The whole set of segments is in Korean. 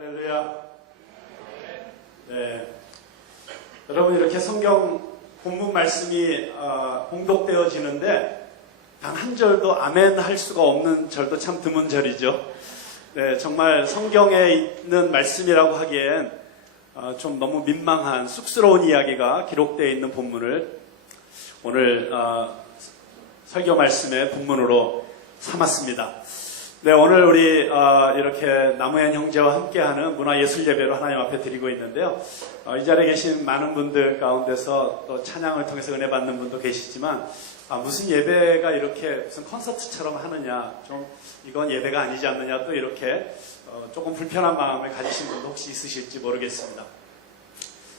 할렐루야. 네. 여러분, 이렇게 성경 본문 말씀이 공독되어지는데 단 한 절도 아멘 할 수가 없는 절도 참 드문 절이죠. 네, 정말 성경에 있는 말씀이라고 하기엔 좀 너무 민망한 쑥스러운 이야기가 기록되어 있는 본문을 오늘 설교 말씀의 본문으로 삼았습니다. 네, 오늘 우리 이렇게 나무현 형제와 함께하는 문화예술 예배로 하나님 앞에 드리고 있는데요. 이 자리에 계신 많은 분들 가운데서 또 찬양을 통해서 은혜 받는 분도 계시지만 무슨 예배가 이렇게 무슨 콘서트처럼 하느냐, 좀 이건 예배가 아니지 않느냐, 또 이렇게 조금 불편한 마음을 가지신 분도 혹시 있으실지 모르겠습니다.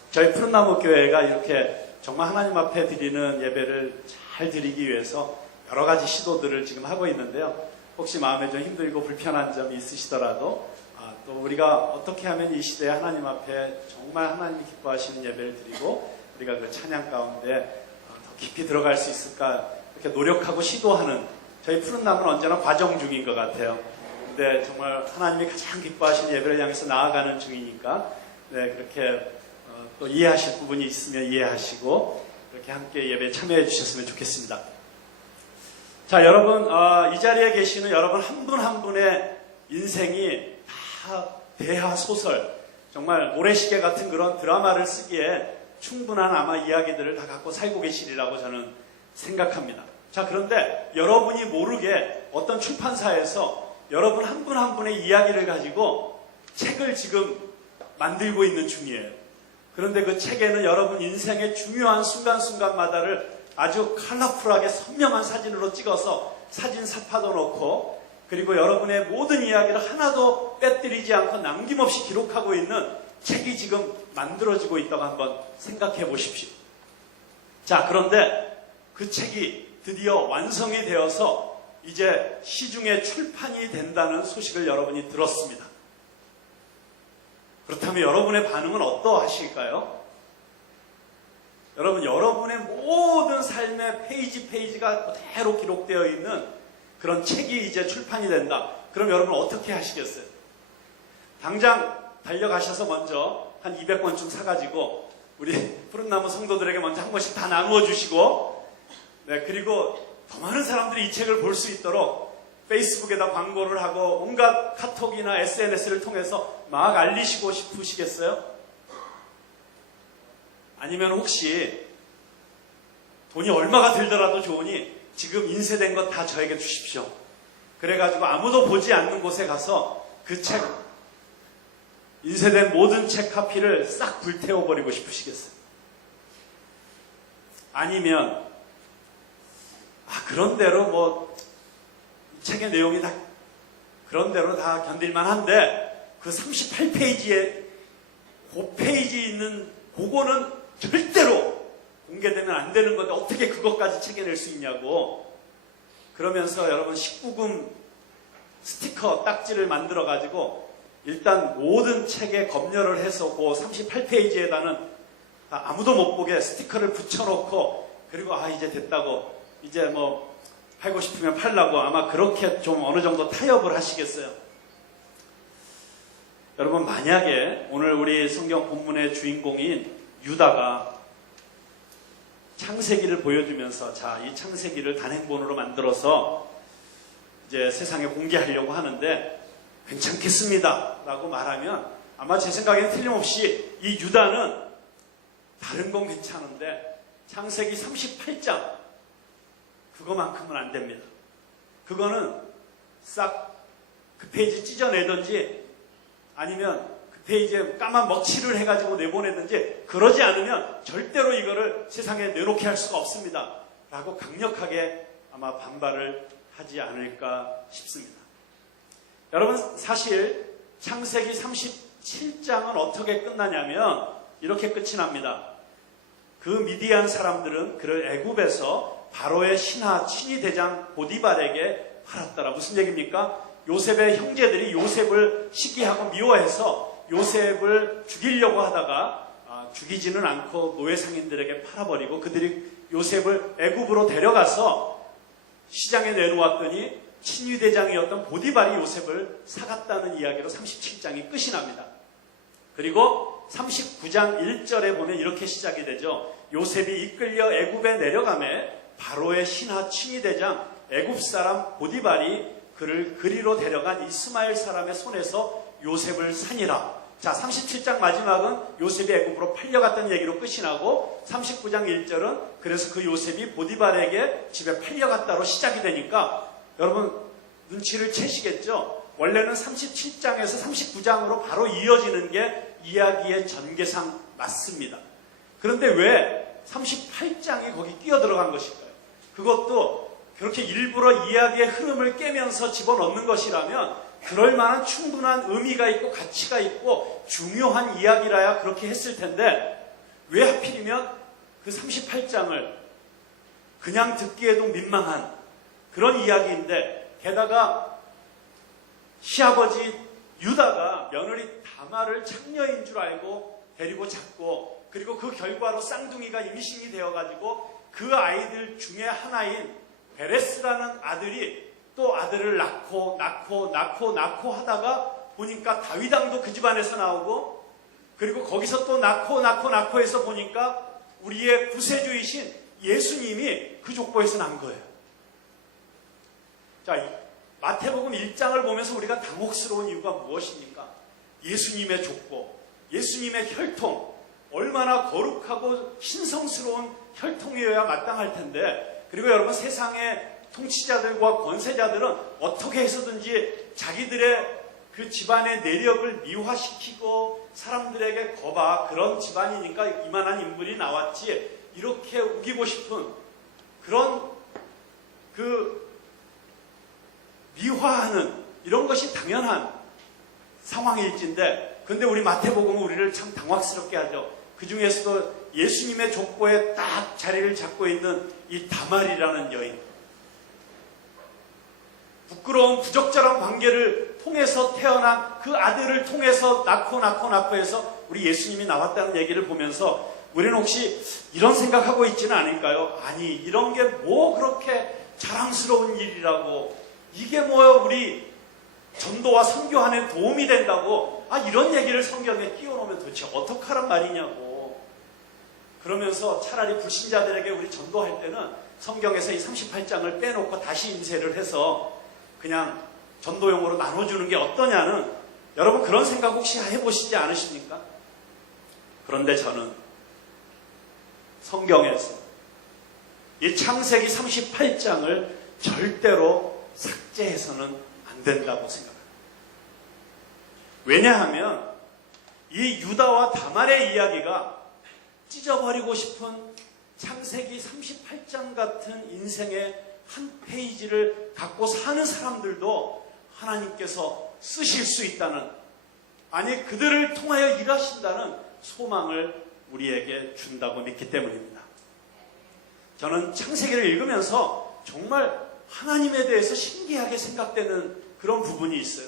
저희 푸른나무 교회가 이렇게 정말 하나님 앞에 드리는 예배를 잘 드리기 위해서 여러 가지 시도들을 지금 하고 있는데요. 혹시 마음에 좀 힘들고 불편한 점이 있으시더라도 또 우리가 어떻게 하면 이 시대에 하나님 앞에 정말 하나님이 기뻐하시는 예배를 드리고 우리가 그 찬양 가운데 더 깊이 들어갈 수 있을까 이렇게 노력하고 시도하는 저희 푸른나무는 언제나 과정 중인 것 같아요. 근데 정말 하나님이 가장 기뻐하시는 예배를 향해서 나아가는 중이니까 네, 그렇게 또 이해하실 부분이 있으면 이해하시고 이렇게 함께 예배에 참여해 주셨으면 좋겠습니다. 자, 여러분, 이 자리에 계시는 여러분 한 분 한 분의 인생이 다 대하 소설, 정말 모래시계 같은 그런 드라마를 쓰기에 충분한 아마 이야기들을 다 갖고 살고 계시리라고 저는 생각합니다. 자, 그런데 여러분이 모르게 어떤 출판사에서 여러분 한 분 한 분의 이야기를 가지고 책을 지금 만들고 있는 중이에요. 그런데 그 책에는 여러분 인생의 중요한 순간순간마다를 아주 컬러풀하게 선명한 사진으로 찍어서 사진 사파도 넣고 그리고 여러분의 모든 이야기를 하나도 빼뜨리지 않고 남김없이 기록하고 있는 책이 지금 만들어지고 있다고 한번 생각해 보십시오. 자, 그런데 그 책이 드디어 완성이 되어서 이제 시중에 출판이 된다는 소식을 여러분이 들었습니다. 그렇다면 여러분의 반응은 어떠하실까요? 여러분, 여러분의 모든 삶의 페이지가 그대로 기록되어 있는 그런 책이 이제 출판이 된다. 그럼 여러분 어떻게 하시겠어요? 당장 달려가셔서 먼저 한 200권쯤 사가지고 우리 푸른나무 성도들에게 먼저 한 권씩 다 나누어 주시고 네, 그리고 더 많은 사람들이 이 책을 볼 수 있도록 페이스북에다 광고를 하고 온갖 카톡이나 SNS를 통해서 막 알리시고 싶으시겠어요? 아니면 혹시 돈이 얼마가 들더라도 좋으니 지금 인쇄된 것 다 저에게 주십시오. 그래가지고 아무도 보지 않는 곳에 가서 그 책, 인쇄된 모든 책 카피를 싹 불태워버리고 싶으시겠어요? 아니면 그런 대로 뭐 책의 내용이 다 그런 대로 다 견딜만 한데 그 38페이지에 그 페이지 있는 그거는 절대로 공개되면 안 되는 건데 어떻게 그것까지 책에낼 수 있냐고 그러면서 여러분 19금 스티커 딱지를 만들어 가지고 일단 모든 책에 검열을 해서 그 38페이지에다는 아무도 못 보게 스티커를 붙여놓고 그리고 이제 됐다고 이제 뭐 팔고 싶으면 팔라고 아마 그렇게 좀 어느 정도 타협을 하시겠어요. 여러분, 만약에 오늘 우리 성경 본문의 주인공인 유다가 창세기를 보여주면서 자, 이 창세기를 단행본으로 만들어서 이제 세상에 공개하려고 하는데 괜찮겠습니다 라고 말하면 아마 제 생각에는 틀림없이 이 유다는 다른 건 괜찮은데 창세기 38장 그거만큼은 안 됩니다. 그거는 싹 그 페이지 찢어내든지 아니면 페이지에 까만 먹칠을 해가지고 내보내든지 그러지 않으면 절대로 이거를 세상에 내놓게 할 수가 없습니다. 라고 강력하게 아마 반발을 하지 않을까 싶습니다. 여러분, 사실 창세기 37장은 어떻게 끝나냐면 이렇게 끝이 납니다. 그 미디안 사람들은 그를 애굽에서 바로의 신하 친위대장 보디발에게 팔았더라. 무슨 얘기입니까? 요셉의 형제들이 요셉을 시기하고 미워해서 요셉을 죽이려고 하다가 죽이지는 않고 노예 상인들에게 팔아버리고 그들이 요셉을 애굽으로 데려가서 시장에 내놓았더니 친위대장이었던 보디발이 요셉을 사갔다는 이야기로 37장이 끝이 납니다. 그리고 39장 1절에 보면 이렇게 시작이 되죠. 요셉이 이끌려 애굽에 내려가매 바로의 신하 친위대장 애굽 사람 보디발이 그를 그리로 데려간 이스마엘 사람의 손에서 요셉을 산이라. 자, 37장 마지막은 요셉이 애굽으로 팔려갔다는 얘기로 끝이 나고 39장 1절은 그래서 그 요셉이 보디발에게 집에 팔려갔다로 시작이 되니까 여러분 눈치를 채시겠죠? 원래는 37장에서 39장으로 바로 이어지는 게 이야기의 전개상 맞습니다. 그런데 왜 38장이 거기 끼어 들어간 것일까요? 그것도 그렇게 일부러 이야기의 흐름을 깨면서 집어넣는 것이라면 그럴 만한 충분한 의미가 있고 가치가 있고 중요한 이야기라야 그렇게 했을 텐데 왜 하필이면 그 38장을 그냥 듣기에도 민망한 그런 이야기인데 게다가 시아버지 유다가 며느리 다말을 창녀인 줄 알고 데리고 잡고 그리고 그 결과로 쌍둥이가 임신이 되어가지고 그 아이들 중에 하나인 베레스라는 아들이 또 아들을 낳고 하다가 보니까 다윗왕도 그 집안에서 나오고 그리고 거기서 또 낳고 해서 보니까 우리의 구세주이신 예수님이 그 족보에서 난 거예요. 자, 마태복음 1장을 보면서 우리가 당혹스러운 이유가 무엇입니까? 예수님의 족보, 예수님의 혈통, 얼마나 거룩하고 신성스러운 혈통이어야 마땅할 텐데 그리고 여러분 세상의 통치자들과 권세자들은 어떻게 해서든지 자기들의 그 집안의 내력을 미화시키고 사람들에게 거봐 그런 집안이니까 이만한 인물이 나왔지 이렇게 우기고 싶은 그런 그 미화하는 이런 것이 당연한 상황일진데 근데 우리 마태복음은 우리를 참 당황스럽게 하죠. 그 중에서도 예수님의 족보에 딱 자리를 잡고 있는 이 다말이라는 여인 부끄러운 부적절한 관계를 통해서 태어난 그 아들을 통해서 낳고 해서 우리 예수님이 나왔다는 얘기를 보면서 우리는 혹시 이런 생각하고 있지는 않을까요? 아니 이런 게 뭐 그렇게 자랑스러운 일이라고 이게 뭐 우리 전도와 선교하는 도움이 된다고 이런 얘기를 성경에 끼워놓으면 도대체 어떡하란 말이냐고 그러면서 차라리 불신자들에게 우리 전도할 때는 성경에서 이 38장을 빼놓고 다시 인쇄를 해서 그냥 전도용으로 나눠주는 게 어떠냐는 여러분 그런 생각 혹시 해보시지 않으십니까? 그런데 저는 성경에서 이 창세기 38장을 절대로 삭제해서는 안 된다고 생각합니다. 왜냐하면 이 유다와 다말의 이야기가 찢어버리고 싶은 창세기 38장 같은 인생의 한 페이지를 갖고 사는 사람들도 하나님께서 쓰실 수 있다는 아니 그들을 통하여 일하신다는 소망을 우리에게 준다고 믿기 때문입니다. 저는 창세기를 읽으면서 정말 하나님에 대해서 신기하게 생각되는 그런 부분이 있어요.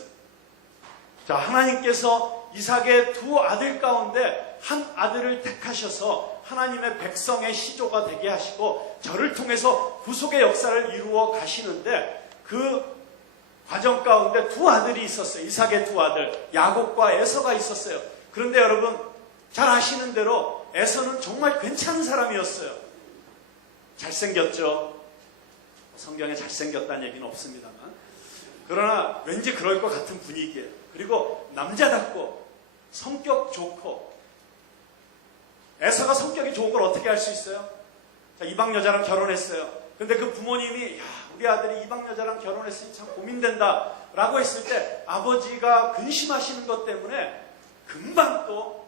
자, 하나님께서 이삭의 두 아들 가운데 한 아들을 택하셔서 하나님의 백성의 시조가 되게 하시고 저를 통해서 구속의 역사를 이루어 가시는데 그 과정 가운데 두 아들이 있었어요. 이삭의 두 아들 야곱과 에서가 있었어요. 그런데 여러분 잘 아시는 대로 에서는 정말 괜찮은 사람이었어요. 잘생겼죠. 성경에 잘생겼다는 얘기는 없습니다만 그러나 왠지 그럴 것 같은 분위기예요. 그리고 남자답고 성격 좋고 에서가 성격이 좋은 걸 어떻게 알 수 있어요? 자, 이방 여자랑 결혼했어요. 근데 그 부모님이 우리 아들이 이방 여자랑 결혼했으니 참 고민된다 라고 했을 때 아버지가 근심하시는 것 때문에 금방 또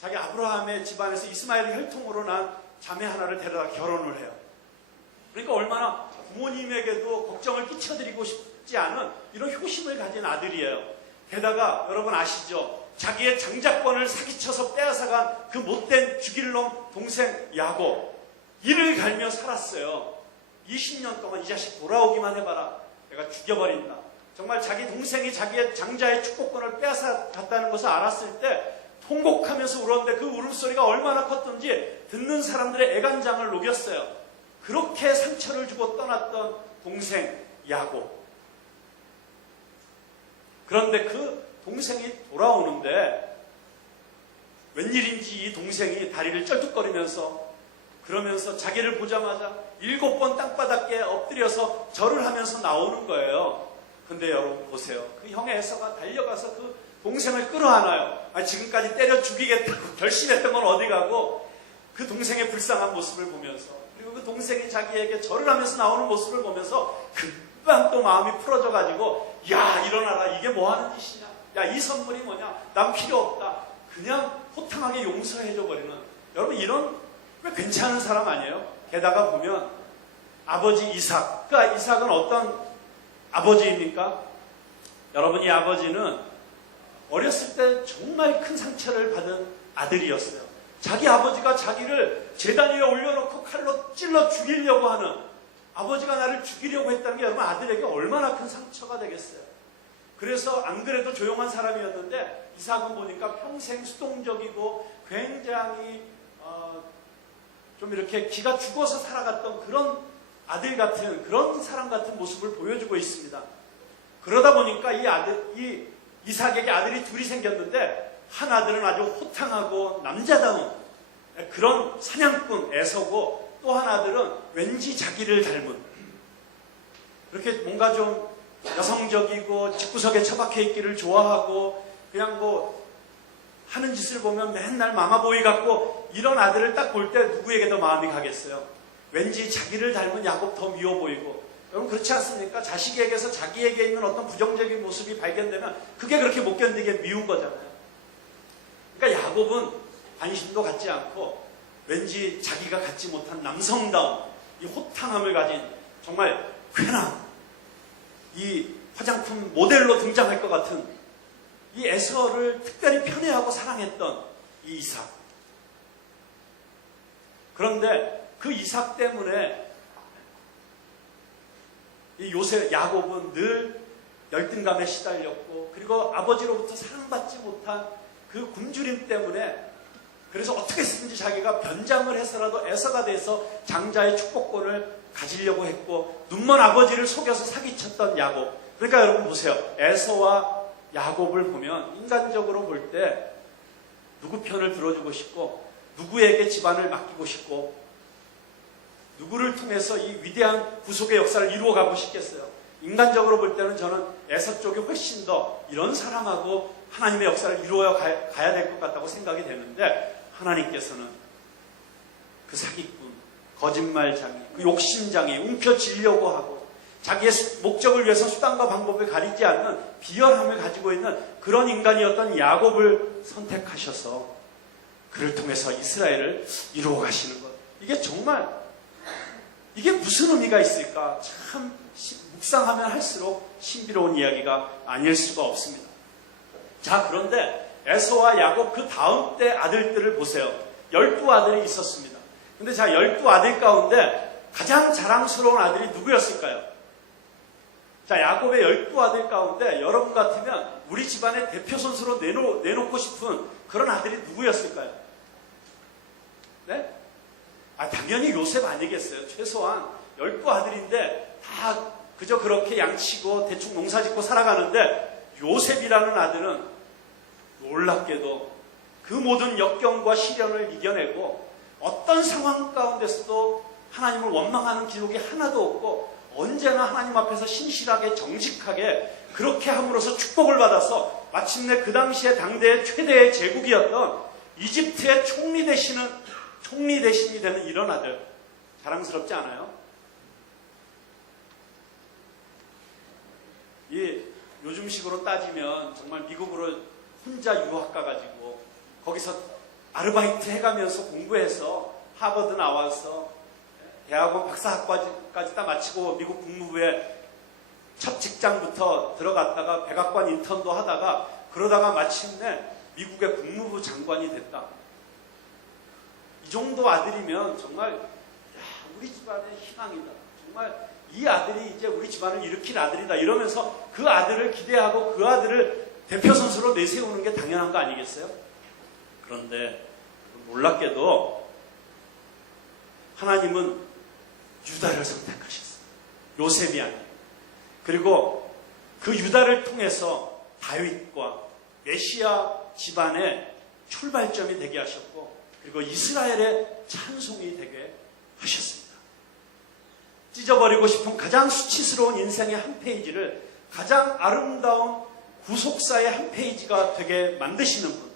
자기 아브라함의 집안에서 이스마엘 혈통으로 난 자매 하나를 데려다 결혼을 해요. 그러니까 얼마나 부모님에게도 걱정을 끼쳐드리고 싶지 않은 이런 효심을 가진 아들이에요. 게다가 여러분 아시죠? 자기의 장자권을 사기쳐서 빼앗아간 그 못된 죽일 놈 동생 야곱 이를 갈며 살았어요. 20년 동안 이 자식 돌아오기만 해봐라. 내가 죽여버린다. 정말 자기 동생이 자기의 장자의 축복권을 빼앗아갔다는 것을 알았을 때 통곡하면서 울었는데 그 울음소리가 얼마나 컸던지 듣는 사람들의 애간장을 녹였어요. 그렇게 상처를 주고 떠났던 동생 야곱. 그런데 그 동생이 돌아오는데 웬일인지 이 동생이 다리를 쩔뚝거리면서 그러면서 자기를 보자마자 7번 땅바닥에 엎드려서 절을 하면서 나오는 거예요. 근데 여러분 보세요. 그 형의 에서가 달려가서 그 동생을 끌어안아요. 지금까지 때려 죽이겠다고 결심했던 건 어디 가고 그 동생의 불쌍한 모습을 보면서 그리고 그 동생이 자기에게 절을 하면서 나오는 모습을 보면서 금방 또 마음이 풀어져 가지고 야 일어나라 이게 뭐 하는 짓이냐 야 이 선물이 뭐냐 난 필요 없다 그냥 호탕하게 용서해줘 버리는 여러분 이런 왜 괜찮은 사람 아니에요? 게다가 보면 아버지 이삭 그 이삭은 어떤 아버지입니까? 여러분 이 아버지는 어렸을 때 정말 큰 상처를 받은 아들이었어요. 자기 아버지가 자기를 제단 위에 올려놓고 칼로 찔러 죽이려고 하는 아버지가 나를 죽이려고 했다는 게 여러분 아들에게 얼마나 큰 상처가 되겠어요. 그래서 안 그래도 조용한 사람이었는데 이삭은 보니까 평생 수동적이고 굉장히 좀 이렇게 기가 죽어서 살아갔던 그런 아들 같은 그런 사람 같은 모습을 보여주고 있습니다. 그러다 보니까 이 이삭에게 아들이 둘이 생겼는데 한 아들은 아주 호탕하고 남자다운 그런 사냥꾼 에서고 또 한 아들은 왠지 자기를 닮은 그렇게 뭔가 좀 여성적이고 집구석에 처박혀 있기를 좋아하고 그냥 뭐 하는 짓을 보면 맨날 마마보이 같고 이런 아들을 딱 볼 때 누구에게 더 마음이 가겠어요? 왠지 자기를 닮은 야곱 더 미워 보이고 여러분 그렇지 않습니까? 자식에게서 자기에게 있는 어떤 부정적인 모습이 발견되면 그게 그렇게 못 견디게 미운 거잖아요. 그러니까 야곱은 관심도 갖지 않고 왠지 자기가 갖지 못한 남성다운 이 호탕함을 가진 정말 쾌남 이 화장품 모델로 등장할 것 같은 이 에서를 특별히 편애하고 사랑했던 이 이삭. 그런데 그 이삭 때문에 이 야곱은 늘 열등감에 시달렸고 그리고 아버지로부터 사랑받지 못한 그 굶주림 때문에 그래서 어떻게 해서든지 자기가 변장을 해서라도 에서가 돼서 장자의 축복권을 가지려고 했고 눈먼 아버지를 속여서 사기쳤던 야곱. 그러니까 여러분 보세요. 에서와 야곱을 보면 인간적으로 볼 때 누구 편을 들어주고 싶고 누구에게 집안을 맡기고 싶고 누구를 통해서 이 위대한 구속의 역사를 이루어가고 싶겠어요. 인간적으로 볼 때는 저는 에서 쪽이 훨씬 더 이런 사람하고 하나님의 역사를 이루어 가야 될 것 같다고 생각이 되는데 하나님께서는 그 사기꾼, 거짓말장애, 그 욕심장애, 움켜쥐려고 하고 자기의 목적을 위해서 수단과 방법을 가리지 않는 비열함을 가지고 있는 그런 인간이었던 야곱을 선택하셔서 그를 통해서 이스라엘을 이루어 가시는 것. 이게 정말 이게 무슨 의미가 있을까? 참 묵상하면 할수록 신비로운 이야기가 아닐 수가 없습니다. 자, 그런데 에서와 야곱 그 다음 때 아들들을 보세요. 12아들이 있었습니다. 근데 자, 12아들 가운데 가장 자랑스러운 아들이 누구였을까요? 자, 야곱의 12아들 가운데 여러분 같으면 우리 집안의 대표 선수로 내놓고 싶은 그런 아들이 누구였을까요? 네? 당연히 요셉 아니겠어요. 최소한 12아들인데 다 그저 그렇게 양치고 대충 농사 짓고 살아가는데 요셉이라는 아들은 놀랍게도 그 모든 역경과 시련을 이겨내고 어떤 상황 가운데서도 하나님을 원망하는 기록이 하나도 없고 언제나 하나님 앞에서 신실하게 정직하게 그렇게 함으로써 축복을 받아서 마침내 그 당시에 당대의 최대의 제국이었던 이집트의 총리 대신이 되는 이런 아들 자랑스럽지 않아요? 요즘식으로 따지면 정말 미국으로 혼자 유학 가가지고 거기서 아르바이트 해가면서 공부해서 하버드 나와서 대학원 박사학과까지 다 마치고 미국 국무부에 첫 직장부터 들어갔다가 백악관 인턴도 하다가 그러다가 마침내 미국의 국무부 장관이 됐다. 이 정도 아들이면 정말 우리 집안의 희망이다. 정말 이 아들이 이제 우리 집안을 일으킬 아들이다. 이러면서 그 아들을 기대하고 그 아들을 대표 선수로 내세우는 게 당연한 거 아니겠어요? 그런데 놀랍게도 하나님은 유다를 선택하셨어요. 요셉이 아니에요. 그리고 그 유다를 통해서 다윗과 메시아 집안의 출발점이 되게 하셨고, 그리고 이스라엘의 찬송이 되게 하셨습니다. 찢어버리고 싶은 가장 수치스러운 인생의 한 페이지를 가장 아름다운 구속사의 한 페이지가 되게 만드시는 분,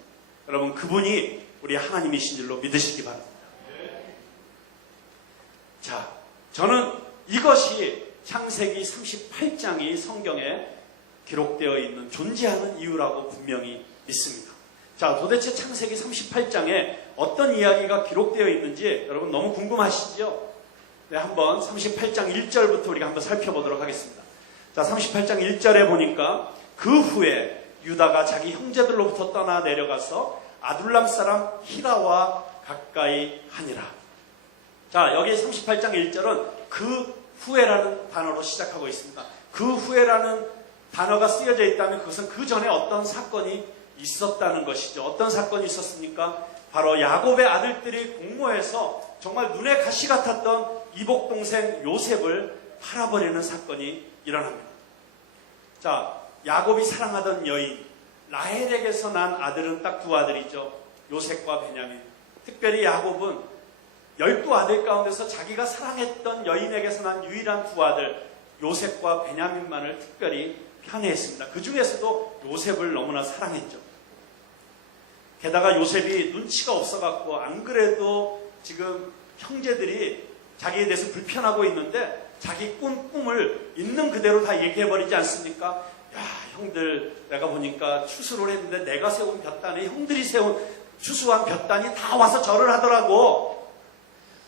여러분, 그분이 우리 하나님이신 줄로 믿으시기 바랍니다. 자, 저는 이것이 창세기 38장이 성경에 기록되어 있는 존재하는 이유라고 분명히 믿습니다. 자, 도대체 창세기 38장에 어떤 이야기가 기록되어 있는지 여러분 너무 궁금하시죠? 네, 한번 38장 1절부터 우리가 한번 살펴보도록 하겠습니다. 자, 38장 1절에 보니까 그 후에 유다가 자기 형제들로부터 떠나 내려가서 아둘람 사람 히라와 가까이 하니라. 자, 여기 38장 1절은 그 후에라는 단어로 시작하고 있습니다. 그 후에라는 단어가 쓰여져 있다면 그것은 그 전에 어떤 사건이 있었다는 것이죠. 어떤 사건이 있었습니까? 바로 야곱의 아들들이 공모해서 정말 눈에 가시 같았던 이복동생 요셉을 팔아버리는 사건이 일어납니다. 자, 야곱이 사랑하던 여인 라헬에게서 난 아들은 딱 두 아들이죠. 요셉과 베냐민. 특별히 야곱은 12아들 가운데서 자기가 사랑했던 여인에게서 난 유일한 두 아들 요셉과 베냐민만을 특별히 편애했습니다. 그 중에서도 요셉을 너무나 사랑했죠. 게다가 요셉이 눈치가 없어갖고 안 그래도 지금 형제들이 자기에 대해서 불편하고 있는데 자기 꿈을 있는 그대로 다 얘기해버리지 않습니까? 야, 형들 내가 보니까 추수를 했는데 내가 세운 볕단에 형들이 세운 추수한 볕단이 다 와서 절을 하더라고.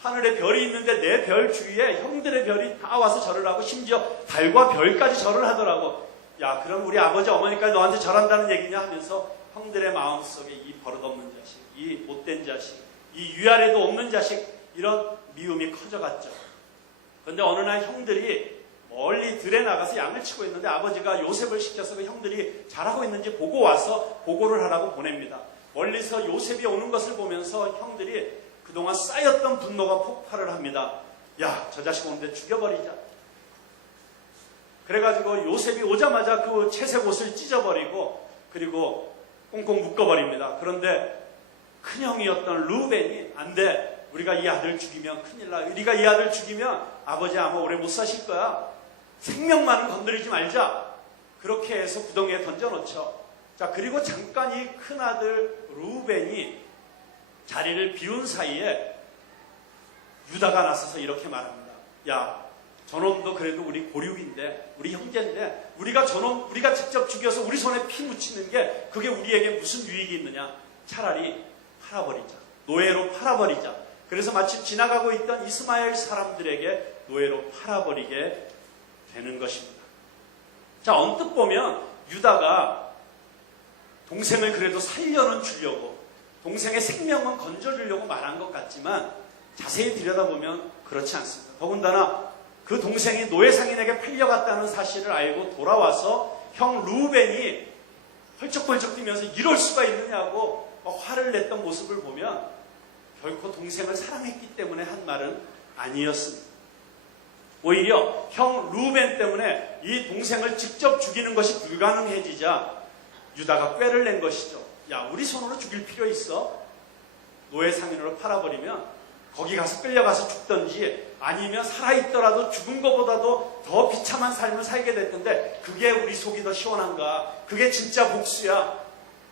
하늘에 별이 있는데 내 별 주위에 형들의 별이 다 와서 절을 하고 심지어 달과 별까지 절을 하더라고. 야, 그럼 우리 아버지 어머니까지 너한테 절한다는 얘기냐 하면서 형들의 마음속에 이 버릇없는 자식, 이 못된 자식, 이 위아래도 없는 자식, 이런 미움이 커져갔죠. 그런데 어느 날 형들이 멀리 들에 나가서 양을 치고 있는데 아버지가 요셉을 시켜서 그 형들이 잘하고 있는지 보고 와서 보고를 하라고 보냅니다. 멀리서 요셉이 오는 것을 보면서 형들이 그동안 쌓였던 분노가 폭발을 합니다. 야, 저 자식 오는데 죽여버리자. 그래가지고 요셉이 오자마자 그 채색 옷을 찢어버리고 그리고 꽁꽁 묶어버립니다. 그런데 큰형이었던 루벤이 안 돼. 우리가 이 아들 죽이면 큰일 나. 우리가 이 아들 죽이면 아버지 아마 오래 못 사실 거야. 생명만은 건드리지 말자. 그렇게 해서 구덩이에 던져놓죠. 자, 그리고 잠깐 이 큰아들 루벤이 자리를 비운 사이에 유다가 나서서 이렇게 말합니다. 야, 저놈도 그래도 우리 고륙인데, 우리 형제인데, 우리가 직접 죽여서 우리 손에 피 묻히는 게 그게 우리에게 무슨 유익이 있느냐? 차라리 팔아버리자. 노예로 팔아버리자. 그래서 마치 지나가고 있던 이스마엘 사람들에게 노예로 팔아버리게 되는 것입니다. 자, 언뜻 보면 유다가 동생을 그래도 살려는 주려고, 동생의 생명은 건져주려고 말한 것 같지만 자세히 들여다보면 그렇지 않습니다. 더군다나 그 동생이 노예상인에게 팔려갔다는 사실을 알고 돌아와서 형 루벤이 펄쩍펄쩍 뛰면서 이럴 수가 있느냐고 화를 냈던 모습을 보면 결코 동생을 사랑했기 때문에 한 말은 아니었습니다. 오히려 형 루벤 때문에 이 동생을 직접 죽이는 것이 불가능해지자 유다가 꾀를 낸 것이죠. 야, 우리 손으로 죽일 필요 있어? 노예 상인으로 팔아버리면 거기 가서 끌려가서 죽든지 아니면 살아있더라도 죽은 것보다도 더 비참한 삶을 살게 될 텐데 그게 우리 속이 더 시원한가? 그게 진짜 복수야.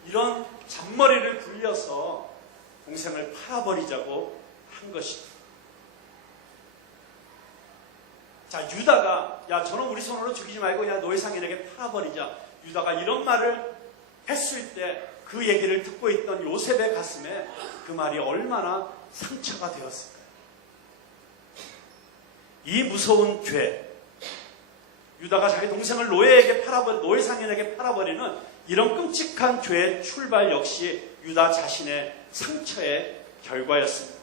이런 잔머리를 굴려서 동생을 팔아버리자고 한 것이죠. 자, 유다가 야, 저는 우리 손으로 죽이지 말고 그냥 노예 상인에게 팔아버리자. 유다가 이런 말을 했을 때 그 얘기를 듣고 있던 요셉의 가슴에 그 말이 얼마나 상처가 되었을까요? 이 무서운 죄, 유다가 자기 동생을 노예 상인에게 팔아버리는 이런 끔찍한 죄의 출발 역시 유다 자신의 상처의 결과였습니다.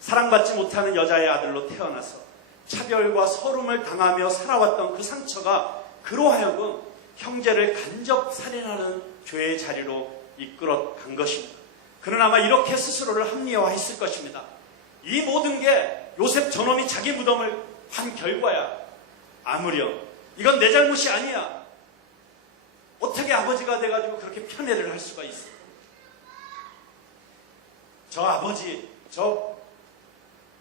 사랑받지 못하는 여자의 아들로 태어나서 차별과 서름을 당하며 살아왔던 그 상처가 그로 하여금 형제를 간접 살인하는 죄의 자리로 이끌어 간 것입니다. 그는 아마 이렇게 스스로를 합리화했을 것입니다. 이 모든 게 요셉 저놈이 자기 무덤을 판 결과야. 아무렴 이건 내 잘못이 아니야. 어떻게 아버지가 돼가지고 그렇게 편애를 할 수가 있어? 저 아버지, 저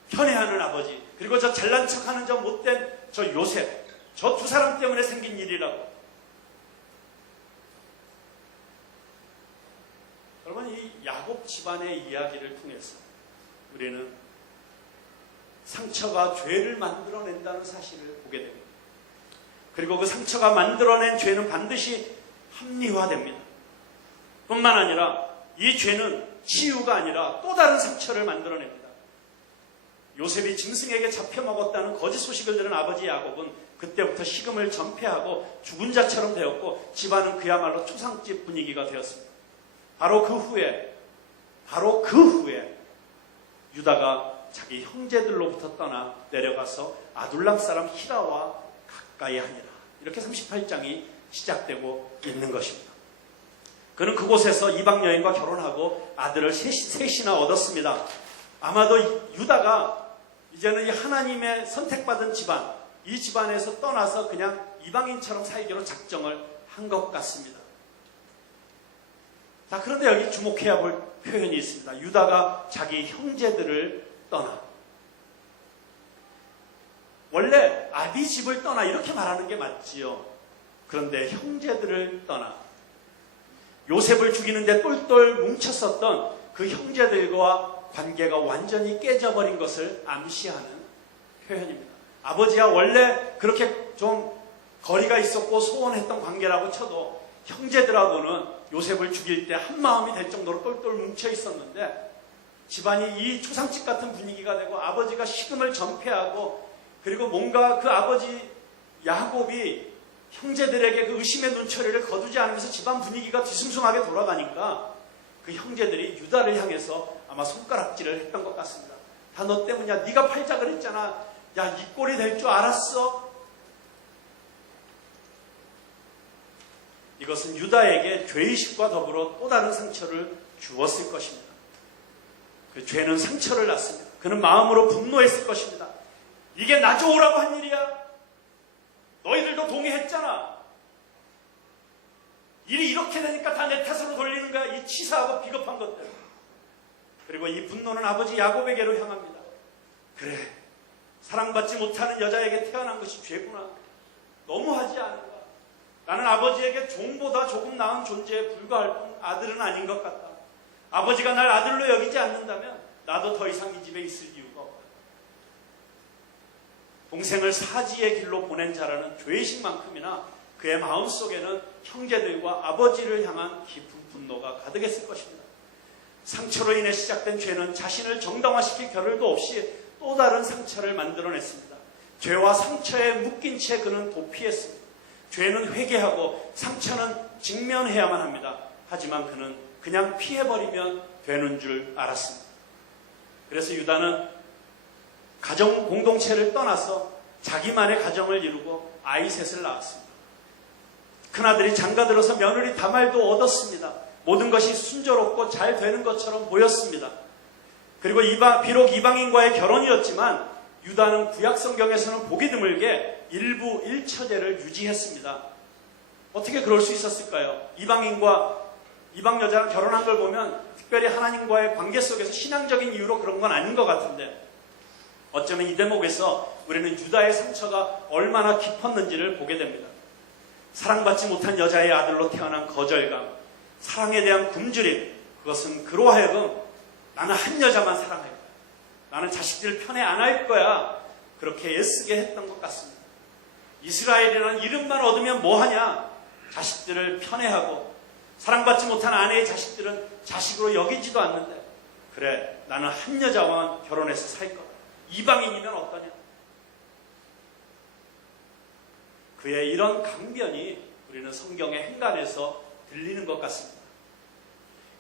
편애하는 아버지, 그리고 저 잘난 척하는 저 못된 저 요셉, 저 두 사람 때문에 생긴 일이라고. 여러분, 이 야곱 집안의 이야기를 통해서 우리는 상처가 죄를 만들어낸다는 사실을 보게 됩니다. 그리고 그 상처가 만들어낸 죄는 반드시 합리화됩니다. 뿐만 아니라 이 죄는 치유가 아니라 또 다른 상처를 만들어냅니다. 요셉이 짐승에게 잡혀먹었다는 거짓 소식을 들은 아버지 야곱은 그때부터 식음을 전폐하고 죽은 자처럼 되었고 집안은 그야말로 초상집 분위기가 되었습니다. 바로 그 후에 유다가 자기 형제들로부터 떠나 내려가서 아둘람 사람 히라와 가까이 하니라. 이렇게 38장이 시작되고 있는 것입니다. 그는 그곳에서 이방 여인과 결혼하고 아들을 셋이나 얻었습니다. 아마도 유다가 이제는 이 하나님의 선택받은 집안, 이 집안에서 떠나서 그냥 이방인처럼 살기로 작정을 한 것 같습니다. 자, 그런데 여기 주목해야 볼 표현이 있습니다. 유다가 자기 형제들을 떠나. 원래 아비 집을 떠나 이렇게 말하는 게 맞지요. 그런데 형제들을 떠나. 요셉을 죽이는데 똘똘 뭉쳤었던 그 형제들과 관계가 완전히 깨져버린 것을 암시하는 표현입니다. 아버지와 원래 그렇게 좀 거리가 있었고 소원했던 관계라고 쳐도 형제들하고는 요셉을 죽일 때 한마음이 될 정도로 똘똘 뭉쳐 있었는데 집안이 이 초상집 같은 분위기가 되고 아버지가 식음을 전폐하고 그리고 뭔가 그 아버지 야곱이 형제들에게 그 의심의 눈초리를 거두지 않으면서 집안 분위기가 뒤숭숭하게 돌아가니까 그 형제들이 유다를 향해서 아마 손가락질을 했던 것 같습니다. 다 너 때문이야. 네가 팔자 그랬잖아. 야, 이 꼴이 될 줄 알았어? 이것은 유다에게 죄의식과 더불어 또 다른 상처를 주었을 것입니다. 그 죄는 상처를 낳습니다. 그는 마음으로 분노했을 것입니다. 이게 나 좋으라고 한 일이야? 너희들도 동의했잖아. 일이 이렇게 되니까 다 내 탓으로 돌리는 거야. 이 치사하고 비겁한 것들. 그리고 이 분노는 아버지 야곱에게로 향합니다. 그래, 사랑받지 못하는 여자에게 태어난 것이 죄구나. 너무하지 않은가. 나는 아버지에게 종보다 조금 나은 존재에 불과할 뿐 아들은 아닌 것 같다. 아버지가 날 아들로 여기지 않는다면 나도 더 이상 이 집에 있을 이유가 없다. 동생을 사지의 길로 보낸 자라는 죄의식만큼이나 그의 마음속에는 형제들과 아버지를 향한 깊은 분노가 가득했을 것입니다. 상처로 인해 시작된 죄는 자신을 정당화시킬 겨를도 없이 또 다른 상처를 만들어냈습니다. 죄와 상처에 묶인 채 그는 도피했습니다. 죄는 회개하고 상처는 직면해야만 합니다. 하지만 그는 그냥 피해버리면 되는 줄 알았습니다. 그래서 유다는 가정 공동체를 떠나서 자기만의 가정을 이루고 아이 셋을 낳았습니다. 큰아들이 장가들어서 며느리 다말도 얻었습니다. 모든 것이 순조롭고 잘 되는 것처럼 보였습니다. 그리고 비록 이방인과의 결혼이었지만 유다는 구약 성경에서는 보기 드물게 일부 일처제를 유지했습니다. 어떻게 그럴 수 있었을까요? 이방 여자랑 결혼한 걸 보면 특별히 하나님과의 관계 속에서 신앙적인 이유로 그런 건 아닌 것 같은데 어쩌면 이 대목에서 우리는 유다의 상처가 얼마나 깊었는지를 보게 됩니다. 사랑받지 못한 여자의 아들로 태어난 거절감, 사랑에 대한 굶주림, 그것은 그로 하여금 나는 한 여자만 사랑할 거야. 나는 자식들을 편애 안 할 거야. 그렇게 애쓰게 했던 것 같습니다. 이스라엘이라는 이름만 얻으면 뭐하냐? 자식들을 편애하고 사랑받지 못한 아내의 자식들은 자식으로 여기지도 않는데 그래, 나는 한 여자와만 결혼해서 살 거야. 이방인이면 어떠냐? 그의 이런 강변이 우리는 성경의 행간에서 들리는 것 같습니다.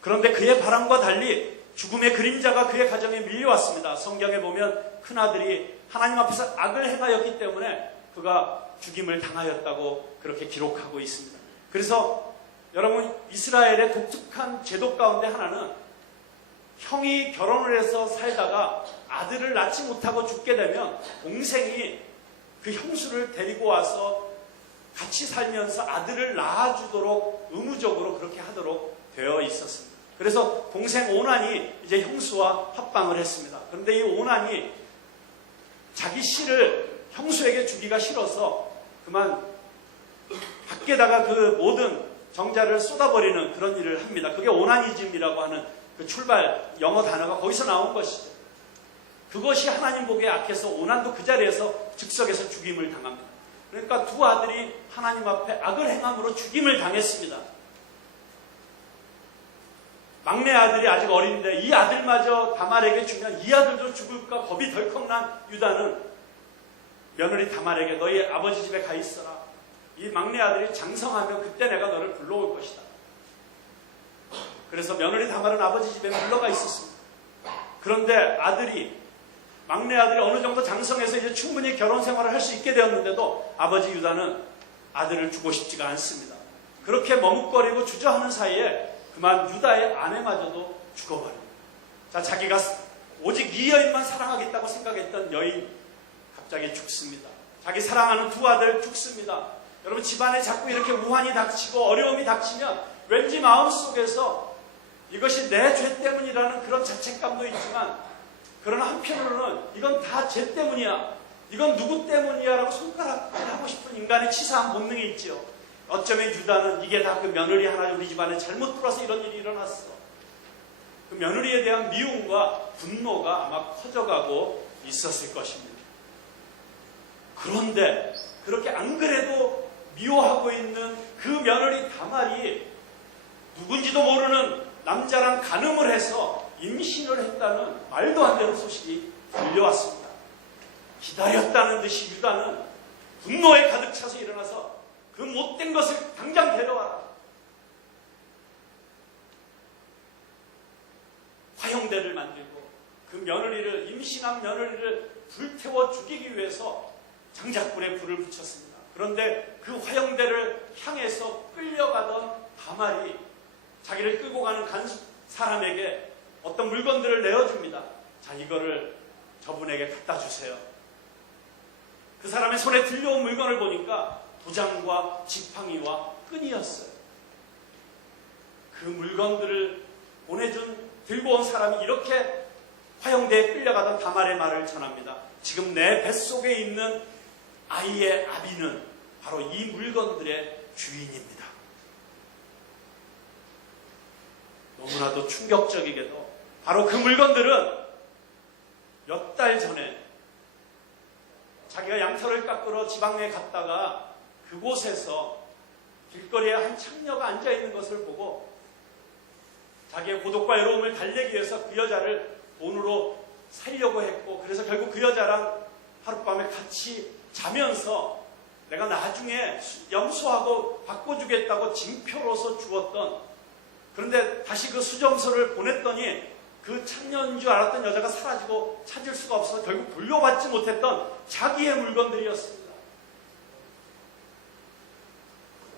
그런데 그의 바람과 달리 죽음의 그림자가 그의 가정에 밀려왔습니다. 성경에 보면 큰아들이 하나님 앞에서 악을 행하였기 때문에 그가 죽임을 당하였다고 그렇게 기록하고 있습니다. 그래서 여러분, 이스라엘의 독특한 제도 가운데 하나는 형이 결혼을 해서 살다가 아들을 낳지 못하고 죽게 되면 동생이 그 형수를 데리고 와서 같이 살면서 아들을 낳아주도록 의무적으로 그렇게 하도록 되어 있었습니다. 그래서 동생 오난이 이제 형수와 합방을 했습니다. 그런데 이 오난이 자기 씨를 형수에게 주기가 싫어서 그만 밖에다가 그 모든 정자를 쏟아버리는 그런 일을 합니다. 그게 오나니즘이라고 하는 그 출발 영어 단어가 거기서 나온 것이죠. 그것이 하나님 보기에 악해서 오난도 그 자리에서 즉석에서 죽임을 당합니다. 그러니까 두 아들이 하나님 앞에 악을 행함으로 죽임을 당했습니다. 막내 아들이 아직 어린데 이 아들마저 다말에게 주면 이 아들도 죽을까 겁이 덜컥 난 유다는 며느리 다말에게 너희 아버지 집에 가 있어라. 이 막내 아들이 장성하면 그때 내가 너를 불러올 것이다. 그래서 며느리 다말은 아버지 집에 물러가 있었습니다. 그런데 막내 아들이 어느 정도 장성해서 이제 충분히 결혼 생활을 할 수 있게 되었는데도 아버지 유다는 아들을 주고 싶지가 않습니다. 그렇게 머뭇거리고 주저하는 사이에 그만 유다의 아내마저도 죽어버립니다. 자, 자기가 오직 이 여인만 사랑하겠다고 생각했던 여인 갑자기 죽습니다. 자기 사랑하는 두 아들 죽습니다. 여러분 집안에 자꾸 이렇게 우환이 닥치고 어려움이 닥치면 왠지 마음속에서 이것이 내 죄 때문이라는 그런 자책감도 있지만 그러나 한편으로는 이건 다 죄 때문이야. 이건 누구 때문이야 라고 손가락질하고 싶은 인간의 치사한 본능이 있죠. 어쩌면 유다는 이게 다 그 며느리 하나 우리 집안에 잘못 들어와서 이런 일이 일어났어. 그 며느리에 대한 미움과 분노가 아마 커져가고 있었을 것입니다. 그런데 그렇게 안 그래도 미워하고 있는 그 며느리 다말이 누군지도 모르는 남자랑 간음을 해서 임신을 했다는 말도 안 되는 소식이 들려왔습니다. 기다렸다는 듯이 유다는 분노에 가득 차서 일어나서 그 못된 것을 당장 데려와라. 화형대를 만들고 그 며느리를 임신한 며느리를 불태워 죽이기 위해서 장작불에 불을 붙였습니다. 그런데 그 화형대를 향해서 끌려가던 다말이 자기를 끌고 가는 사람에게 어떤 물건들을 내어줍니다. 자, 이거를 저분에게 갖다 주세요. 그 사람의 손에 들려온 물건을 보니까 도장과 지팡이와 끈이었어요. 그 물건들을 들고 온 사람이 이렇게 화형대에 끌려가던 다말의 말을 전합니다. 지금 내 뱃속에 있는 아이의 아비는 바로 이 물건들의 주인입니다. 너무나도 충격적이게도 바로 그 물건들은 몇 달 전에 자기가 양털을 깎으러 지방에 갔다가 그곳에서 길거리에 한 창녀가 앉아있는 것을 보고 자기의 고독과 외로움을 달래기 위해서 그 여자를 돈으로 살려고 했고 그래서 결국 그 여자랑 하룻밤에 같이 자면서 내가 나중에 염소하고 바꿔주겠다고 징표로서 주었던 그런데 다시 그 수점서를 보냈더니 그 창녀인 줄 알았던 여자가 사라지고 찾을 수가 없어서 결국 돌려받지 못했던 자기의 물건들이었습니다.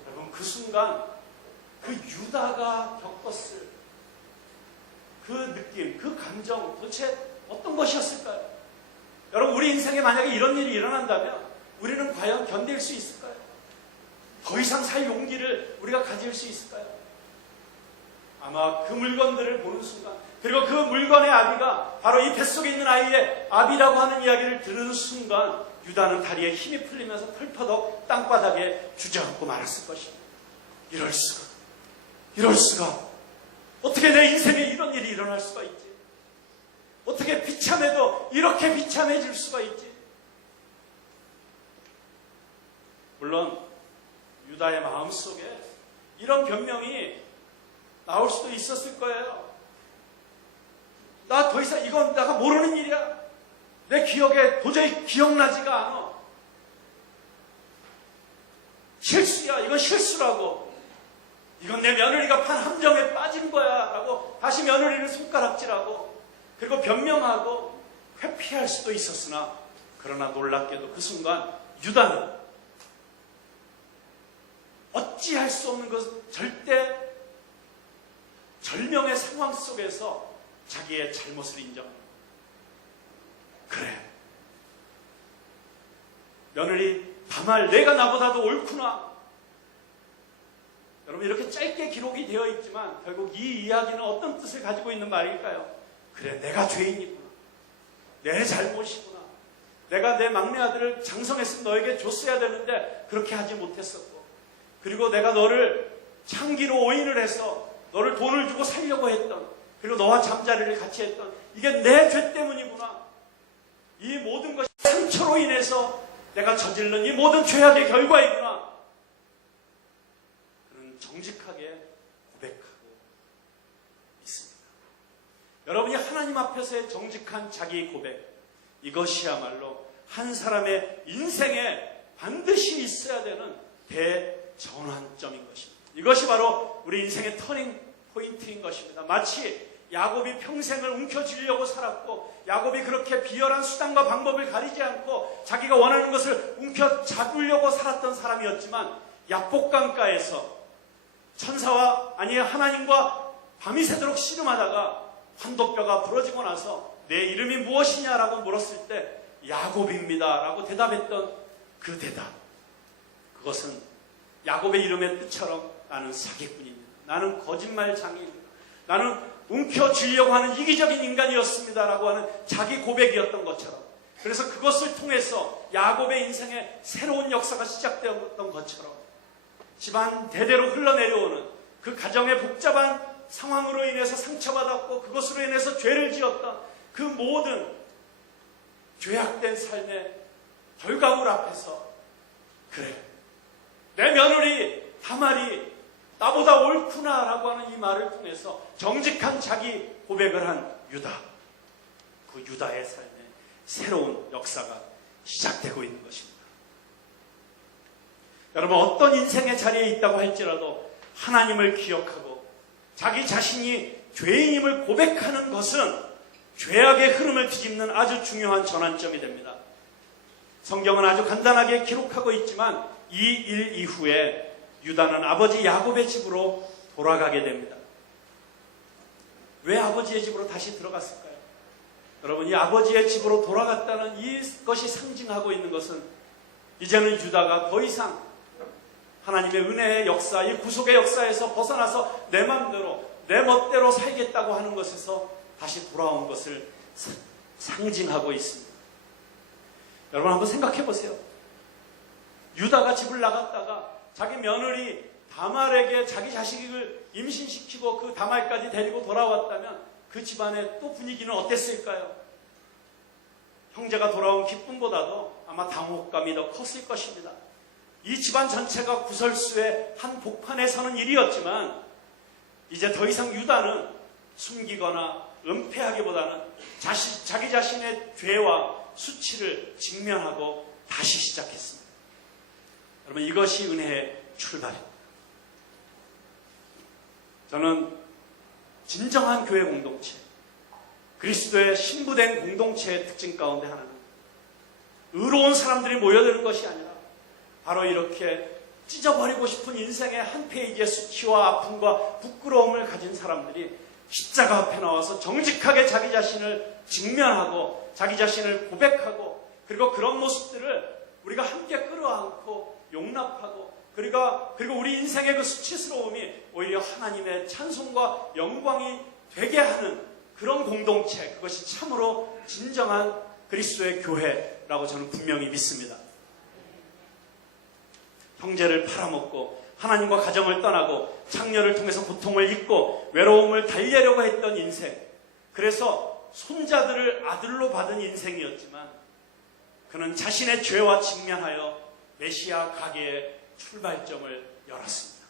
여러분 그 순간 그 유다가 겪었을 그 느낌, 그 감정 도대체 어떤 것이었을까요? 여러분 우리 인생에 만약에 이런 일이 일어난다면 우리는 과연 견딜 수 있을까요? 더 이상 살 용기를 우리가 가질 수 있을까요? 아마 그 물건들을 보는 순간 그리고 그 물건의 아비가 바로 이 뱃속에 있는 아이의 아비라고 하는 이야기를 들은 순간 유다는 다리에 힘이 풀리면서 털퍼덕 땅바닥에 주저앉고 말았을 것입니다. 이럴 수가 어떻게 내 인생에 이런 일이 일어날 수가 있지? 어떻게 비참해도 이렇게 비참해질 수가 있지? 물론 유다의 마음속에 이런 변명이 나올 수도 있었을 거예요. 나 더 이상 이건 내가 모르는 일이야. 내 기억에 도저히 기억나지가 않아. 실수야. 이건 실수라고. 이건 내 며느리가 판 함정에 빠진 거야 라고 다시 며느리를 손가락질하고 그리고 변명하고 회피할 수도 있었으나 그러나 놀랍게도 그 순간 유다는 어찌할 수 없는 그 절대 절명의 상황 속에서 자기의 잘못을 인정합니다. 그래. 며느리 다말 내가 나보다도 옳구나. 여러분 이렇게 짧게 기록이 되어 있지만 결국 이 이야기는 어떤 뜻을 가지고 있는 말일까요? 그래, 내가 죄인이구나. 내 잘못이구나. 내가 내 막내 아들을 장성했으면 너에게 줬어야 되는데 그렇게 하지 못했었고, 그리고 내가 너를 창기로 오인을 해서 너를 돈을 주고 살려고 했던, 그리고 너와 잠자리를 같이 했던, 이게 내 죄 때문이구나. 이 모든 것이 상처로 인해서 내가 저질른 이 모든 죄악의 결과이구나. 그는 정직하게 고백하고 있습니다. 여러분이 하나님 앞에서의 정직한 자기 고백, 이것이야말로 한 사람의 인생에 반드시 있어야 되는 대전환점인 것입니다. 이것이 바로 우리 인생의 터닝 포인트인 것입니다. 마치 야곱이 평생을 움켜쥐려고 살았고, 야곱이 그렇게 비열한 수단과 방법을 가리지 않고 자기가 원하는 것을 움켜잡으려고 살았던 사람이었지만, 약복강가에서 하나님과 밤이 새도록 씨름하다가 환도뼈가 부러지고 나서 내 이름이 무엇이냐라고 물었을 때 야곱입니다 라고 대답했던 그 대답, 그것은 야곱의 이름의 뜻처럼 나는 사기꾼입니다, 나는 거짓말장애입니다, 나는 움켜쥐려고 하는 이기적인 인간이었습니다 라고 하는 자기 고백이었던 것처럼, 그래서 그것을 통해서 야곱의 인생에 새로운 역사가 시작되었던 것처럼, 집안 대대로 흘러내려오는 그 가정의 복잡한 상황으로 인해서 상처받았고 그것으로 인해서 죄를 지었던 그 모든 죄악된 삶의 결과물 앞에서, 그래, 내 며느리 다말이 나보다 옳구나 라고 하는 이 말을 통해서 정직한 자기 고백을 한 유다, 그 유다의 삶에 새로운 역사가 시작되고 있는 것입니다. 여러분, 어떤 인생의 자리에 있다고 할지라도 하나님을 기억하고 자기 자신이 죄인임을 고백하는 것은 죄악의 흐름을 뒤집는 아주 중요한 전환점이 됩니다. 성경은 아주 간단하게 기록하고 있지만 이 일 이후에 유다는 아버지 야곱의 집으로 돌아가게 됩니다. 왜 아버지의 집으로 다시 들어갔을까요? 여러분, 이 아버지의 집으로 돌아갔다는 이것이 상징하고 있는 것은, 이제는 유다가 더 이상 하나님의 은혜의 역사, 이 구속의 역사에서 벗어나서 내 마음대로 내 멋대로 살겠다고 하는 것에서 다시 돌아온 것을 상징하고 있습니다. 여러분, 한번 생각해 보세요. 유다가 집을 나갔다가 자기 며느리 다말에게 자기 자식을 임신시키고 그 다말까지 데리고 돌아왔다면 그 집안의 또 분위기는 어땠을까요? 형제가 돌아온 기쁨보다도 아마 당혹감이 더 컸을 것입니다. 이 집안 전체가 구설수의 한 복판에 서는 일이었지만, 이제 더 이상 유다는 숨기거나 은폐하기보다는 자기 자신의 죄와 수치를 직면하고 다시 시작했습니다. 여러분, 이것이 은혜의 출발입니다. 저는 진정한 교회 공동체, 그리스도의 신부된 공동체의 특징 가운데 하나는 의로운 사람들이 모여드는 것이 아니라 바로 이렇게 찢어버리고 싶은 인생의 한 페이지의 수치와 아픔과 부끄러움을 가진 사람들이 십자가 앞에 나와서 정직하게 자기 자신을 직면하고 자기 자신을 고백하고, 그리고 그런 모습들을 우리가 함께 끌어안고 용납하고, 그리고 우리 인생의 그 수치스러움이 오히려 하나님의 찬송과 영광이 되게 하는 그런 공동체, 그것이 참으로 진정한 그리스도의 교회라고 저는 분명히 믿습니다. 형제를 팔아먹고 하나님과 가정을 떠나고 창녀를 통해서 고통을 잊고 외로움을 달래려고 했던 인생, 그래서 손자들을 아들로 받은 인생이었지만 그는 자신의 죄와 직면하여 메시아 가게의 출발점을 열었습니다.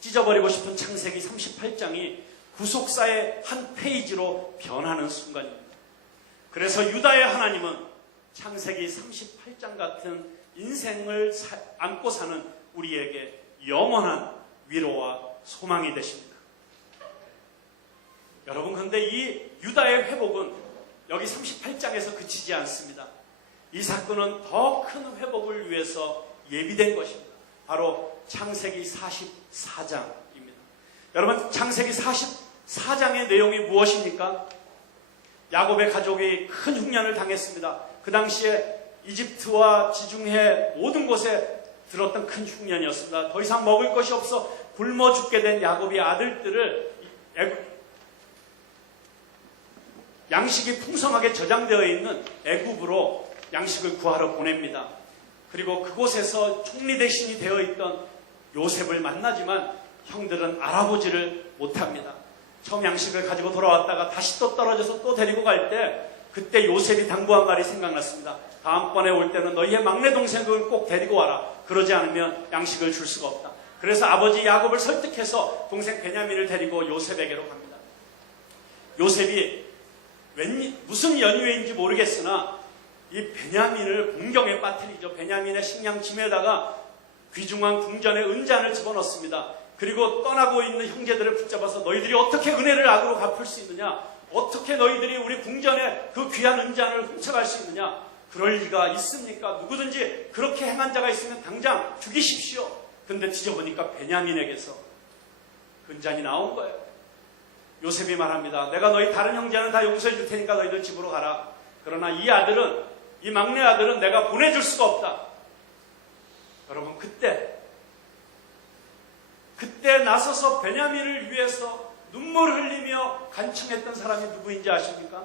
찢어버리고 싶은 창세기 38장이 구속사의 한 페이지로 변하는 순간입니다. 그래서 유다의 하나님은 창세기 38장 같은 인생을 안고 사는 우리에게 영원한 위로와 소망이 되십니다. 여러분, 그런데 이 유다의 회복은 여기 38장에서 그치지 않습니다. 이 사건은 더 큰 회복을 위해서 예비된 것입니다. 바로 창세기 44장입니다. 여러분, 창세기 44장의 내용이 무엇입니까? 야곱의 가족이 큰 흉년을 당했습니다. 그 당시에 이집트와 지중해 모든 곳에 들었던 큰 흉년이었습니다. 더 이상 먹을 것이 없어 굶어 죽게 된 야곱의 아들들을 양식이 풍성하게 저장되어 있는 애굽으로 양식을 구하러 보냅니다. 그리고 그곳에서 총리 대신이 되어 있던 요셉을 만나지만 형들은 알아보지를 못합니다. 처음 양식을 가지고 돌아왔다가 다시 또 떨어져서 또 데리고 갈 때 그때 요셉이 당부한 말이 생각났습니다. 다음번에 올 때는 너희의 막내 동생을 꼭 데리고 와라. 그러지 않으면 양식을 줄 수가 없다. 그래서 아버지 야곱을 설득해서 동생 베냐민을 데리고 요셉에게로 갑니다. 요셉이 무슨 연유인지 모르겠으나 이 베냐민을 공경에 빠뜨리죠. 베냐민의 식량짐에다가 귀중한 궁전의 은잔을 집어넣습니다. 그리고 떠나고 있는 형제들을 붙잡아서 너희들이 어떻게 은혜를 악으로 갚을 수 있느냐? 어떻게 너희들이 우리 궁전의 그 귀한 은잔을 훔쳐갈 수 있느냐? 그럴 리가 있습니까? 누구든지 그렇게 행한 자가 있으면 당장 죽이십시오. 근데 뒤져보니까 베냐민에게서 은잔이 나온 거예요. 요셉이 말합니다. 내가 너희 다른 형제는 다 용서해 줄 테니까 너희들 집으로 가라. 그러나 이 막내 아들은 내가 보내줄 수가 없다. 여러분, 그때 나서서 베냐민을 위해서 눈물을 흘리며 간청했던 사람이 누구인지 아십니까?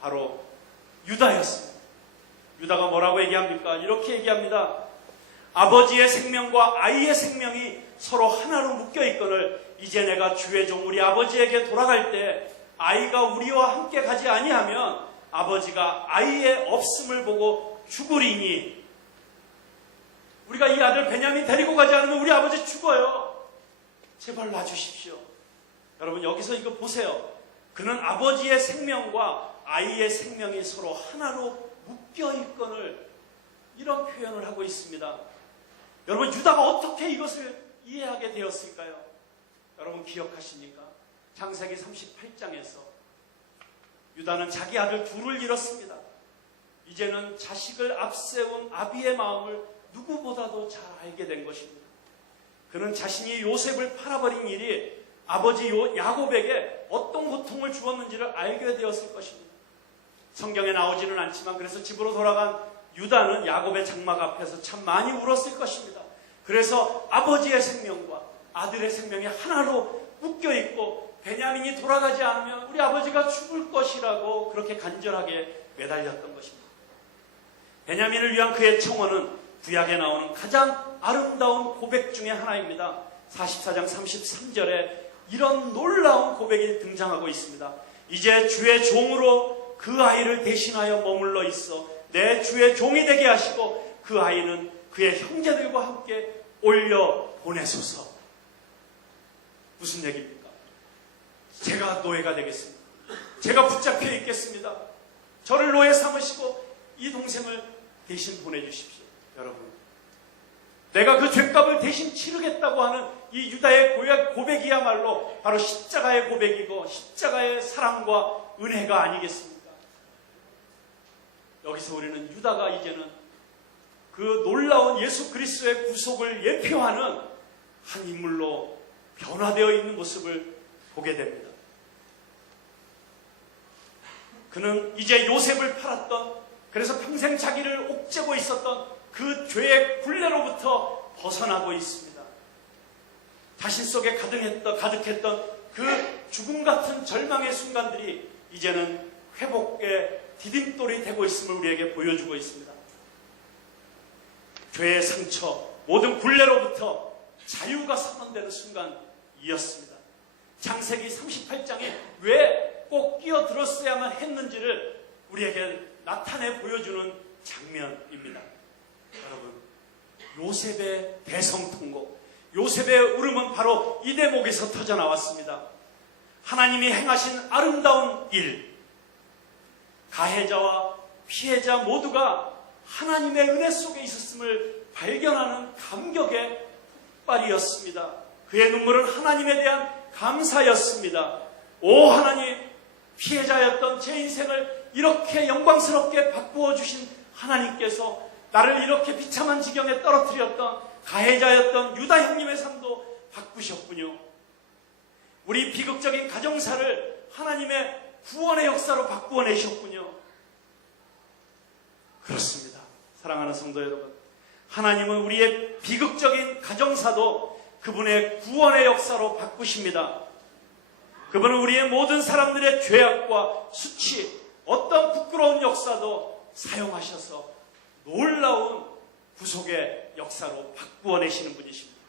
바로 유다였습니다. 유다가 뭐라고 얘기합니까? 이렇게 얘기합니다. 아버지의 생명과 아이의 생명이 서로 하나로 묶여있거늘 이제 내가 주의 종 우리 아버지에게 돌아갈 때 아이가 우리와 함께 가지 아니하면 아버지가 아이의 없음을 보고 죽으리니 우리가 이 아들 베냐민 데리고 가지 않으면 우리 아버지 죽어요. 제발 놔주십시오. 여러분, 여기서 이거 보세요. 그는 아버지의 생명과 아이의 생명이 서로 하나로 묶여있거늘 이런 표현을 하고 있습니다. 여러분, 유다가 어떻게 이것을 이해하게 되었을까요? 여러분 기억하십니까? 창세기 38장에서 유다는 자기 아들 둘을 잃었습니다. 이제는 자식을 앞세운 아비의 마음을 누구보다도 잘 알게 된 것입니다. 그는 자신이 요셉을 팔아버린 일이 아버지 야곱에게 어떤 고통을 주었는지를 알게 되었을 것입니다. 성경에 나오지는 않지만 그래서 집으로 돌아간 유다는 야곱의 장막 앞에서 참 많이 울었을 것입니다. 그래서 아버지의 생명과 아들의 생명이 하나로 묶여있고 베냐민이 돌아가지 않으면 우리 아버지가 죽을 것이라고 그렇게 간절하게 매달렸던 것입니다. 베냐민을 위한 그의 청원은 구약에 나오는 가장 아름다운 고백 중에 하나입니다. 44장 33절에 이런 놀라운 고백이 등장하고 있습니다. 이제 주의 종으로 그 아이를 대신하여 머물러 있어 내 주의 종이 되게 하시고 그 아이는 그의 형제들과 함께 올려 보내소서. 무슨 얘기입니까? 제가 노예가 되겠습니다. 제가 붙잡혀 있겠습니다. 저를 노예 삼으시고 이 동생을 대신 보내주십시오. 여러분, 내가 그 죄값을 대신 치르겠다고 하는 이 유다의 고백이야말로 바로 십자가의 고백이고 십자가의 사랑과 은혜가 아니겠습니까? 여기서 우리는 유다가 이제는 그 놀라운 예수 그리스도의 구속을 예표하는 한 인물로 변화되어 있는 모습을 보게 됩니다. 그는 이제 요셉을 팔았던, 그래서 평생 자기를 옥죄고 있었던 그 죄의 굴레로부터 벗어나고 있습니다. 자신 속에 가득했던 그 죽음 같은 절망의 순간들이 이제는 회복의 디딤돌이 되고 있음을 우리에게 보여주고 있습니다. 죄의 상처, 모든 굴레로부터 자유가 선언되는 순간이었습니다. 창세기 38장이 왜 꼭 끼어들었어야만 했는지를 우리에게 나타내 보여주는 장면입니다. 여러분, 요셉의 대성통곡, 요셉의 울음은 바로 이 대목에서 터져나왔습니다. 하나님이 행하신 아름다운 일, 가해자와 피해자 모두가 하나님의 은혜 속에 있었음을 발견하는 감격의 폭발이었습니다. 그의 눈물은 하나님에 대한 감사였습니다. 오 하나님, 피해자였던 제 인생을 이렇게 영광스럽게 바꾸어 주신 하나님께서 나를 이렇게 비참한 지경에 떨어뜨렸던 가해자였던 유다 형님의 삶도 바꾸셨군요. 우리 비극적인 가정사를 하나님의 구원의 역사로 바꾸어 내셨군요. 그렇습니다. 사랑하는 성도 여러분, 하나님은 우리의 비극적인 가정사도 그분의 구원의 역사로 바꾸십니다. 그분은 우리의 모든 사람들의 죄악과 수치, 어떤 부끄러운 역사도 사용하셔서 놀라운 구속의 역사로 바꾸어내시는 분이십니다.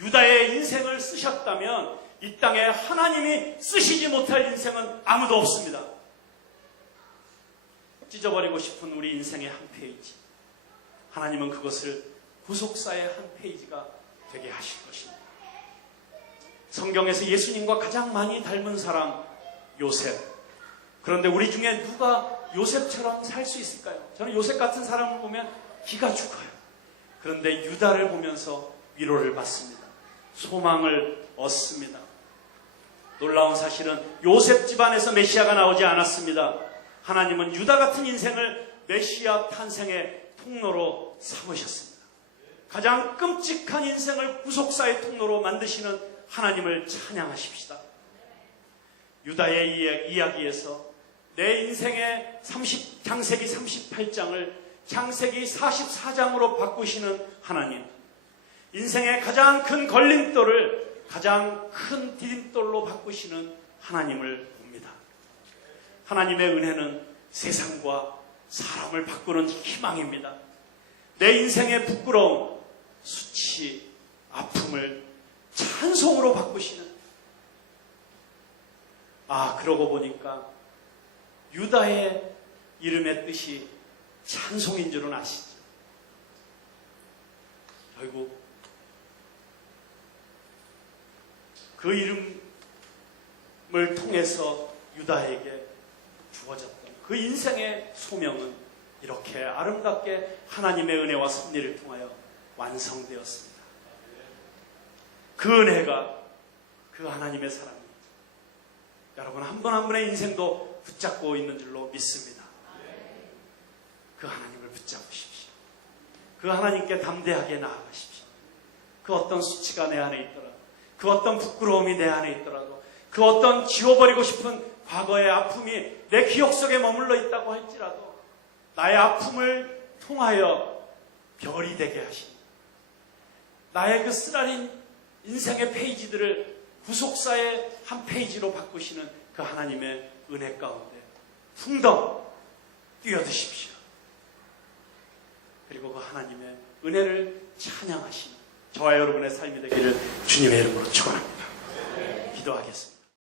유다의 인생을 쓰셨다면 이 땅에 하나님이 쓰시지 못할 인생은 아무도 없습니다. 찢어버리고 싶은 우리 인생의 한 페이지, 하나님은 그것을 구속사의 한 페이지가 되게 하실 것입니다. 성경에서 예수님과 가장 많이 닮은 사람 요셉. 그런데 우리 중에 누가 요셉처럼 살 수 있을까요? 저는 요셉 같은 사람을 보면 기가 죽어요. 그런데 유다를 보면서 위로를 받습니다. 소망을 얻습니다. 놀라운 사실은 요셉 집안에서 메시아가 나오지 않았습니다. 하나님은 유다 같은 인생을 메시아 탄생의 통로로 삼으셨습니다. 가장 끔찍한 인생을 구속사의 통로로 만드시는 하나님을 찬양하십시다. 유다의 이야기에서 내 인생의 창세기 38장을 창세기 44장으로 바꾸시는 하나님, 인생의 가장 큰 걸림돌을 가장 큰 디딤돌로 바꾸시는 하나님을 봅니다. 하나님의 은혜는 세상과 사람을 바꾸는 희망입니다. 내 인생의 부끄러움, 수치, 아픔을 찬송으로 바꾸시는, 그러고 보니까 유다의 이름의 뜻이 찬송인 줄은 아시죠? 결국 그 이름을 통해서 유다에게 주어졌던 그 인생의 소명은 이렇게 아름답게 하나님의 은혜와 섭리를 통하여 완성되었습니다. 그 은혜가 그 하나님의 사랑이 여러분 한 분 한 분의 인생도 붙잡고 있는 줄로 믿습니다. 그 하나님을 붙잡으십시오. 그 하나님께 담대하게 나아가십시오. 그 어떤 수치가 내 안에 있더라도, 그 어떤 부끄러움이 내 안에 있더라도, 그 어떤 지워버리고 싶은 과거의 아픔이 내 기억 속에 머물러 있다고 할지라도 나의 아픔을 통하여 별이 되게 하시니, 나의 그 쓰라린 인생의 페이지들을 구속사의 한 페이지로 바꾸시는 그 하나님의 은혜 가운데 풍덩 뛰어드십시오. 그리고 그 하나님의 은혜를 찬양하시는 저와 여러분의 삶이 되기를 주님의 이름으로 축원합니다. 기도하겠습니다.